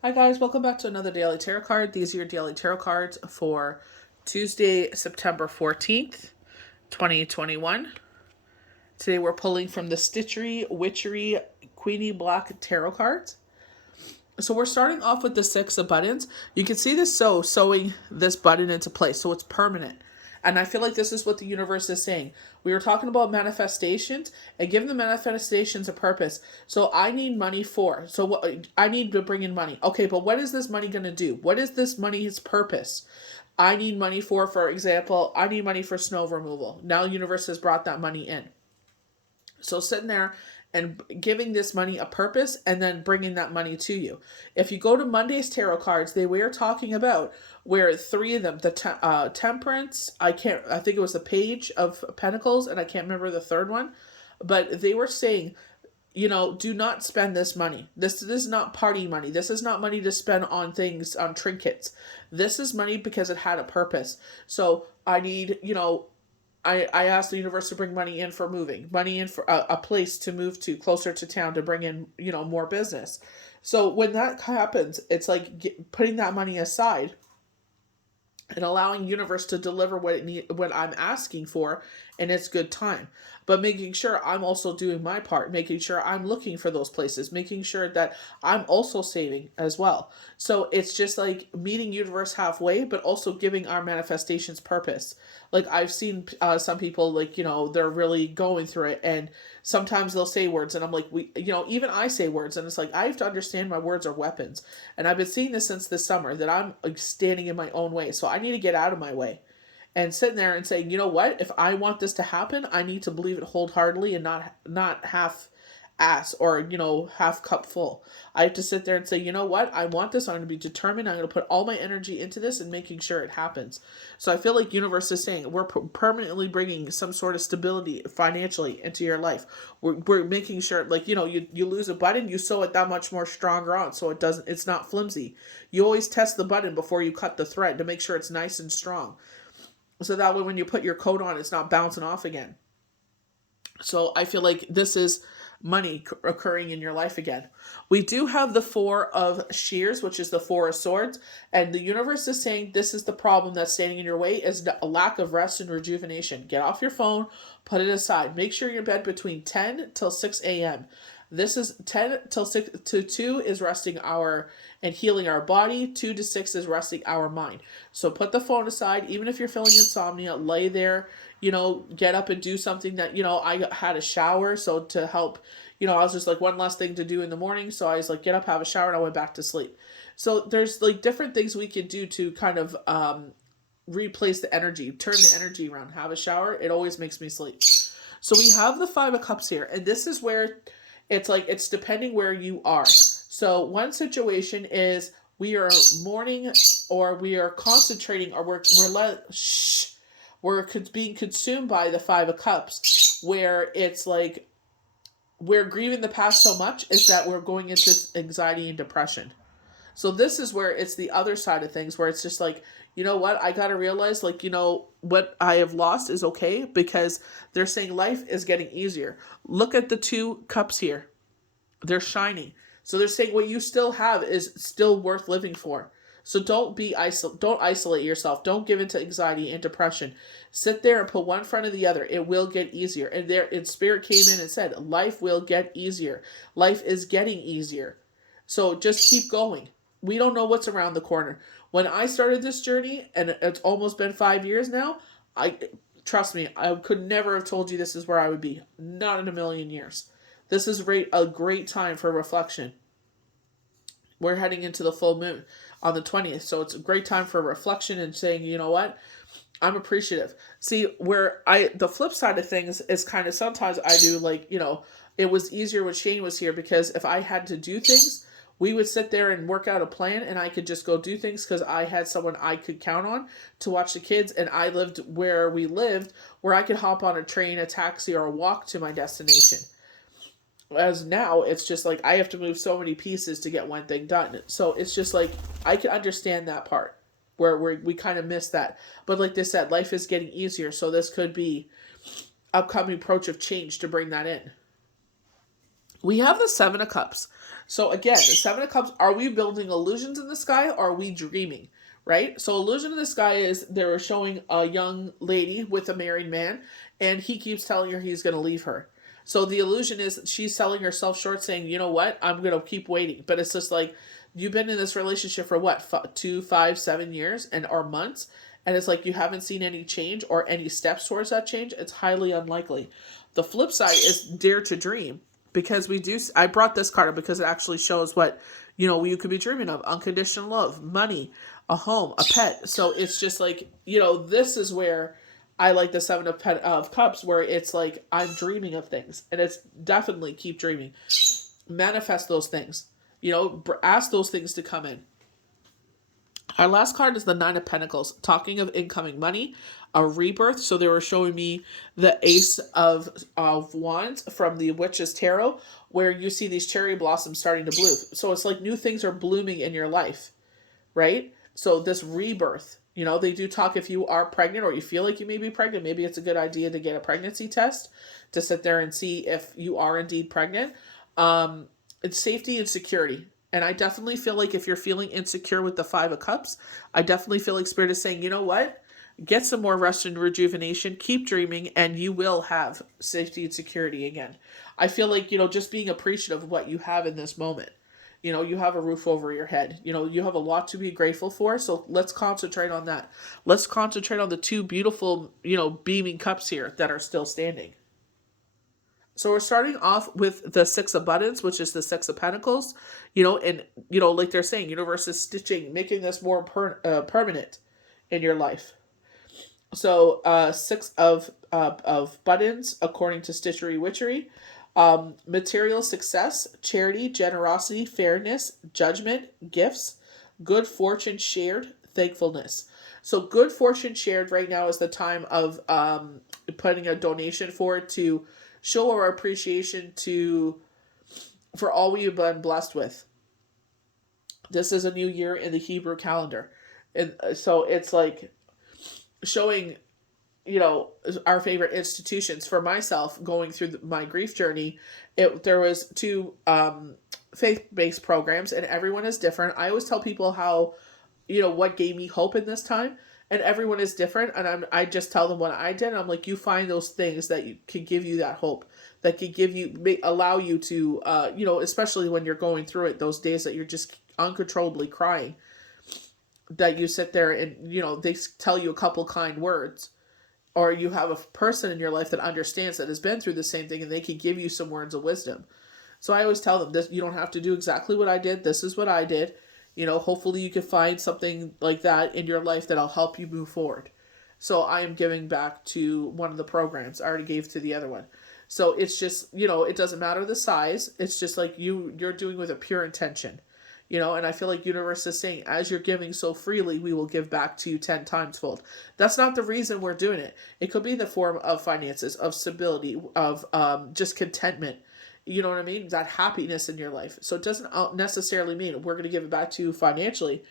Hi guys, welcome back to another daily tarot card. These are your daily tarot cards for Tuesday, September 14th, 2021. Today we're pulling from the Stitchery Witchery Queenie Black Tarot cards. So we're starting off with the Six of Buttons. You can see this sewing this button into place, so it's permanent. And I feel like this is what the universe is saying. We were talking about manifestations and giving the manifestations a purpose. So I need money for. So what I need to bring in money. Okay, but what is this money going to do? What is this money's purpose? I need money for example, I need money for snow removal. Now the universe has brought that money in. So sitting there and giving this money a purpose and then bringing that money to you. If you go to Monday's tarot cards, they were talking about where three of them, the temperance, I think it was the page of pentacles, and I can't remember the third one, but they were saying, do not spend this money. This is not party money. This is not money to spend on things, on trinkets. This is money because it had a purpose. So I need, I asked the universe to bring money in for moving, money in for a place to move to closer to town to bring in, more business. So when that happens, it's like putting that money aside and allowing universe to deliver what I'm asking for in its good time, but making sure I'm also doing my part, making sure I'm looking for those places, making sure that I'm also saving as well. So it's just like meeting universe halfway, but also giving our manifestations purpose. Like I've seen some people, like, they're really going through it, and sometimes they'll say words and I'm like, even I say words, and it's like I have to understand my words are weapons. And I've been seeing this since this summer, that I'm like standing in my own way, so I need to get out of my way and sitting there and saying, you know what, if I want this to happen, I need to believe it wholeheartedly and not half ass, or half cup full. I have to sit there and say, you know what, I want this, I'm going to be determined, I'm going to put all my energy into this and making sure it happens. So I feel like universe is saying we're permanently bringing some sort of stability financially into your life. We're making sure, like, you lose a button, you sew it that much more stronger on, so it's not flimsy. You always test the button before you cut the thread to make sure it's nice and strong, so that way when you put your coat on, it's not bouncing off again. So I feel like this is money occurring in your life again. We do have the Four of Shears, which is the Four of Swords, and the universe is saying this is the problem that's standing in your way, is a lack of rest and rejuvenation. Get off your phone, put it aside. Make sure you're in bed between 10 till 6 a.m. This is 10 till 6 to 2 is resting our and healing our body. 2 to 6 is resting our mind. So put the phone aside, even if you're feeling insomnia, lay there, get up and do something that, I had a shower. So to help, I was just like one last thing to do in the morning. So I was like, get up, have a shower, and I went back to sleep. So there's like different things we can do to kind of replace the energy, turn the energy around, have a shower. It always makes me sleep. So we have the Five of Cups here, and this is where it's like it's depending where you are. So one situation is we are mourning, or we are concentrating, or we're being consumed by the Five of Cups, where it's like we're grieving the past so much is that we're going into anxiety and depression. So this is where it's the other side of things, where it's just like, you know what, I gotta realize, like, what I have lost is okay, because they're saying life is getting easier. Look at the two cups here. They're shining. So they're saying what you still have is still worth living for. So don't isolate yourself. Don't give into anxiety and depression. Sit there and put one in front of the other. It will get easier. And spirit came in and said, life will get easier. Life is getting easier. So just keep going. We don't know what's around the corner. When I started this journey, and it's almost been 5 years now, I trust me, I could never have told you this is where I would be. Not in a million years. This is a great time for reflection. We're heading into the full moon on the 20th, so it's a great time for reflection and saying, you know what, I'm appreciative. See, the flip side of things is kind of sometimes I do, like, it was easier when Shane was here, because if I had to do things, we would sit there and work out a plan, and I could just go do things because I had someone I could count on to watch the kids, and I lived where we lived, where I could hop on a train, a taxi, or a walk to my destination. As now, it's just like I have to move so many pieces to get one thing done. So it's just like I can understand that part where we kind of miss that. But like they said, life is getting easier, so this could be upcoming approach of change to bring that in. We have the Seven of Cups. So again, the Seven of Cups, are we building illusions in the sky or are we dreaming? Right? So illusion in the sky is they were showing a young lady with a married man and he keeps telling her he's going to leave her. So the illusion is she's selling herself short saying, you know what, I'm going to keep waiting. But it's just like, you've been in this relationship for what, 2, 5, 7 years and or months, and it's like you haven't seen any change or any steps towards that change. It's highly unlikely. The flip side is dare to dream, because we do. I brought this card up because it actually shows what, you could be dreaming of: unconditional love, money, a home, a pet. So it's just like, this is where I like the Seven of Cups, where it's like I'm dreaming of things, and it's definitely keep dreaming, manifest those things, ask those things to come in. Our last card is the Nine of Pentacles, talking of incoming money, a rebirth. So they were showing me the Ace of Wands from the Witch's Tarot, where you see these cherry blossoms starting to bloom. So it's like new things are blooming in your life, right? So this rebirth, they do talk, if you are pregnant or you feel like you may be pregnant, maybe it's a good idea to get a pregnancy test to sit there and see if you are indeed pregnant. It's safety and security. And I definitely feel like if you're feeling insecure with the Five of Cups, I definitely feel like Spirit is saying, you know what? Get some more rest and rejuvenation, keep dreaming, and you will have safety and security again. I feel like, just being appreciative of what you have in this moment. You have a roof over your head. You have a lot to be grateful for. So let's concentrate on that. Let's concentrate on the two beautiful, beaming cups here that are still standing. So we're starting off with the Six of Buttons, which is the Six of Pentacles, and, like they're saying, universe is stitching, making this more permanent in your life. So Six of Buttons, according to Stitchery Witchery, material success, charity, generosity, fairness, judgment, gifts, good fortune shared, thankfulness. So good fortune shared right now is the time of putting a donation forward to show our appreciation for all we've been blessed with. This is a new year in the Hebrew calendar. And so it's like showing, our favorite institutions. For myself, going through my grief journey, there was two faith-based programs, and everyone is different. I always tell people how, what gave me hope in this time, and everyone is different, and I just tell them what I did, and I'm like, you find those things that can give you that hope, that can allow you to, especially when you're going through it, those days that you're just uncontrollably crying, that you sit there and, they tell you a couple kind words, or you have a person in your life that understands, that has been through the same thing, and they can give you some words of wisdom. So I always tell them this: you don't have to do exactly what I did. This is what I did. Hopefully you can find something like that in your life that'll help you move forward. So I am giving back to one of the programs. I already gave to the other one. So it's just, it doesn't matter the size. It's just like you're doing with a pure intention. And I feel like universe is saying, as you're giving so freely, we will give back to you 10 times fold. That's not the reason we're doing it. It could be in the form of finances, of stability, of just contentment. You know what I mean? That happiness in your life. So it doesn't necessarily mean we're going to give it back to you financially.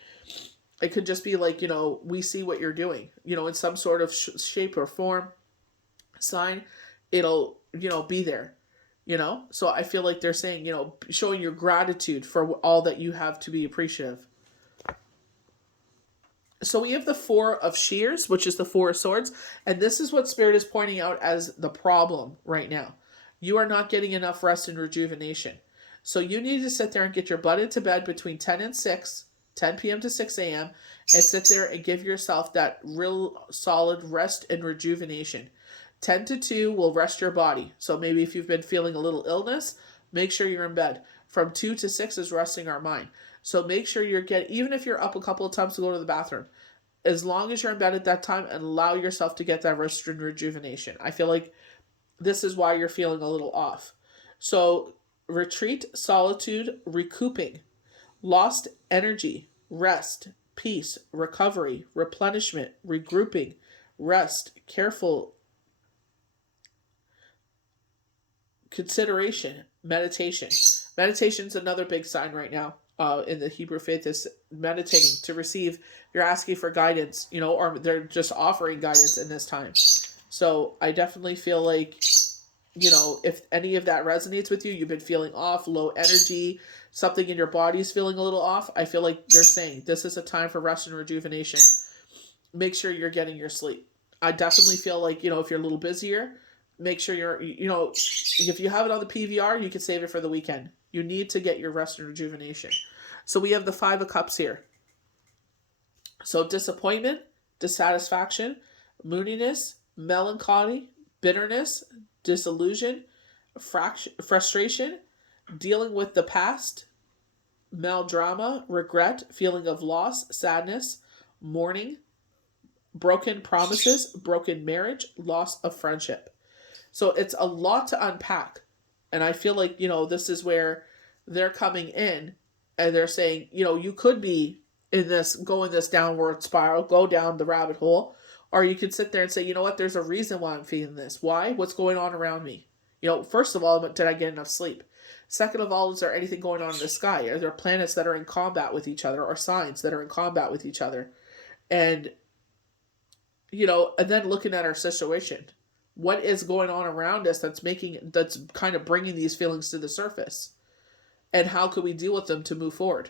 It could just be like, we see what you're doing, in some sort of shape or form, sign, it'll, be there, So I feel like they're saying, showing your gratitude for all that you have to be appreciative. So we have the Four of Shears, which is the Four of Swords. And this is what Spirit is pointing out as the problem right now. You are not getting enough rest and rejuvenation. So you need to sit there and get your butt into bed between 10 and 6, 10 p.m. to 6 a.m. and sit there and give yourself that real solid rest and rejuvenation. 10 to 2 will rest your body. So maybe if you've been feeling a little illness, make sure you're in bed. From 2 to 6 is resting our mind. So make sure you're even if you're up a couple of times to go to the bathroom, as long as you're in bed at that time, and allow yourself to get that rest and rejuvenation. I feel like this is why you're feeling a little off. So retreat, solitude, recouping, lost energy, rest, peace, recovery, replenishment, regrouping, rest, careful, consideration, meditation. Meditation is another big sign right now in the Hebrew faith, is meditating to receive. You're asking for guidance, or they're just offering guidance in this time. So I definitely feel like, if any of that resonates with you, you've been feeling off, low energy, something in your body is feeling a little off, I feel like they're saying this is a time for rest and rejuvenation. Make sure you're getting your sleep. I definitely feel like, if you're a little busier, make sure if you have it on the PVR, you can save it for the weekend. You need to get your rest and rejuvenation. So we have the 5 of Cups here. So disappointment, dissatisfaction, moodiness, melancholy, bitterness, disillusion, frustration, dealing with the past, melodrama, regret, feeling of loss, sadness, mourning, broken promises, broken marriage, loss of friendship. So it's a lot to unpack. And I feel like, this is where they're coming in and they're saying, you could be go in this downward spiral, go down the rabbit hole, or you could sit there and say, you know what, there's a reason why I'm feeling this. Why? What's going on around me? First of all, did I get enough sleep? Second of all, is there anything going on in the sky? Are there planets that are in combat with each other, or signs that are in combat with each other? And, and then looking at our situation. What is going on around us that's kind of bringing these feelings to the surface? And how could we deal with them to move forward?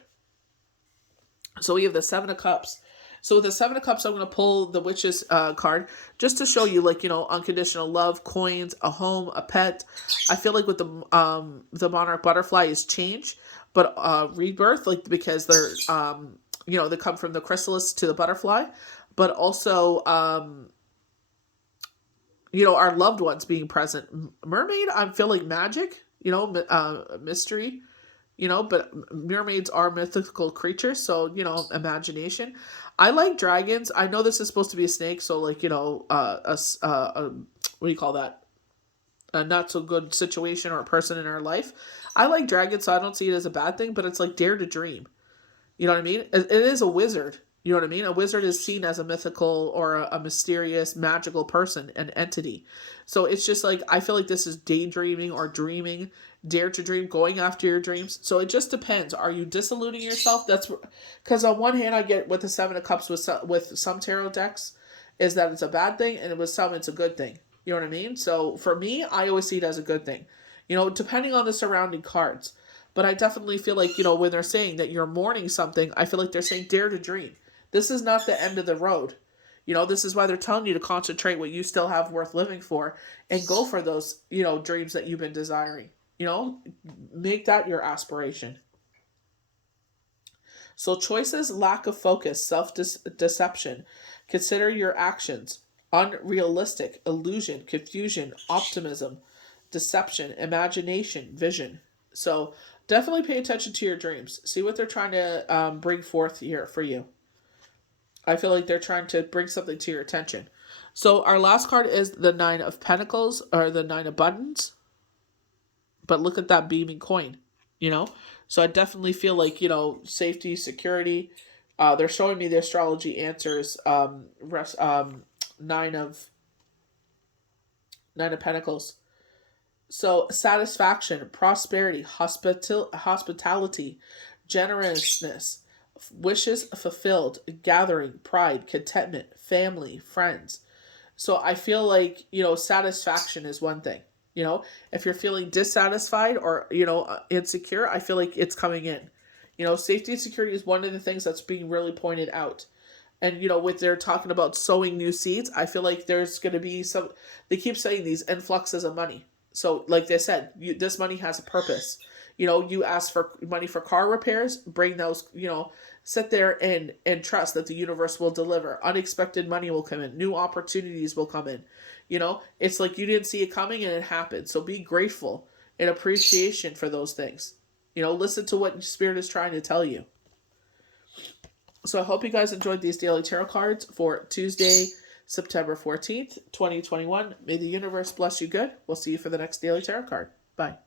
So we have the 7 of Cups. So with the 7 of Cups, I'm going to pull the Witch's card just to show you, unconditional love, coins, a home, a pet. I feel like with the Monarch Butterfly is change, but rebirth, because they're, they come from the chrysalis to the butterfly, but also, our loved ones being present. Mermaid, I'm feeling magic, mystery. But mermaids are mythical creatures, so, imagination. I like dragons. I know this is supposed to be a snake, so, what do you call that? A not so good situation or a person in our life. I like dragons, so I don't see it as a bad thing, but it's like dare to dream. You know what I mean? It is a wizard. You know what I mean? A wizard is seen as a mythical or a mysterious, magical person, an entity. So it's just like, I feel like this is daydreaming or dreaming, dare to dream, going after your dreams. So it just depends. Are you disillusioning yourself? That's because on one hand, I get with the 7 of Cups with some tarot decks is that it's a bad thing, and with some it's a good thing. You know what I mean? So for me, I always see it as a good thing. Depending on the surrounding cards. But I definitely feel like, when they're saying that you're mourning something, I feel like they're saying dare to dream. This is not the end of the road. This is why they're telling you to concentrate what you still have worth living for and go for those, dreams that you've been desiring. Make that your aspiration. So choices, lack of focus, self-deception. Consider your actions. Unrealistic, illusion, confusion, optimism, deception, imagination, vision. So definitely pay attention to your dreams. See what they're trying to bring forth here for you. I feel like they're trying to bring something to your attention. So our last card is the 9 of Pentacles, or the 9 of Buttons. But look at that beaming coin, So I definitely feel like, safety, security. They're showing me the astrology answers. 9 of Pentacles. So satisfaction, prosperity, hospitality, generousness, wishes fulfilled, gathering, pride, contentment, family, friends. So I feel like, satisfaction is one thing. If you're feeling dissatisfied or, insecure, I feel like it's coming in. Safety and security is one of the things that's being really pointed out. And, with they're talking about sowing new seeds, I feel like there's going to be they keep saying these influxes of money. So like they said, this money has a purpose. You ask for money for car repairs, bring those, sit there and trust that the universe will deliver. Unexpected money will come in. New opportunities will come in. It's like you didn't see it coming and it happened. So be grateful and appreciation for those things. Listen to what Spirit is trying to tell you. So I hope you guys enjoyed these daily tarot cards for Tuesday, September 14th, 2021. May the universe bless you good. We'll see you for the next daily tarot card. Bye.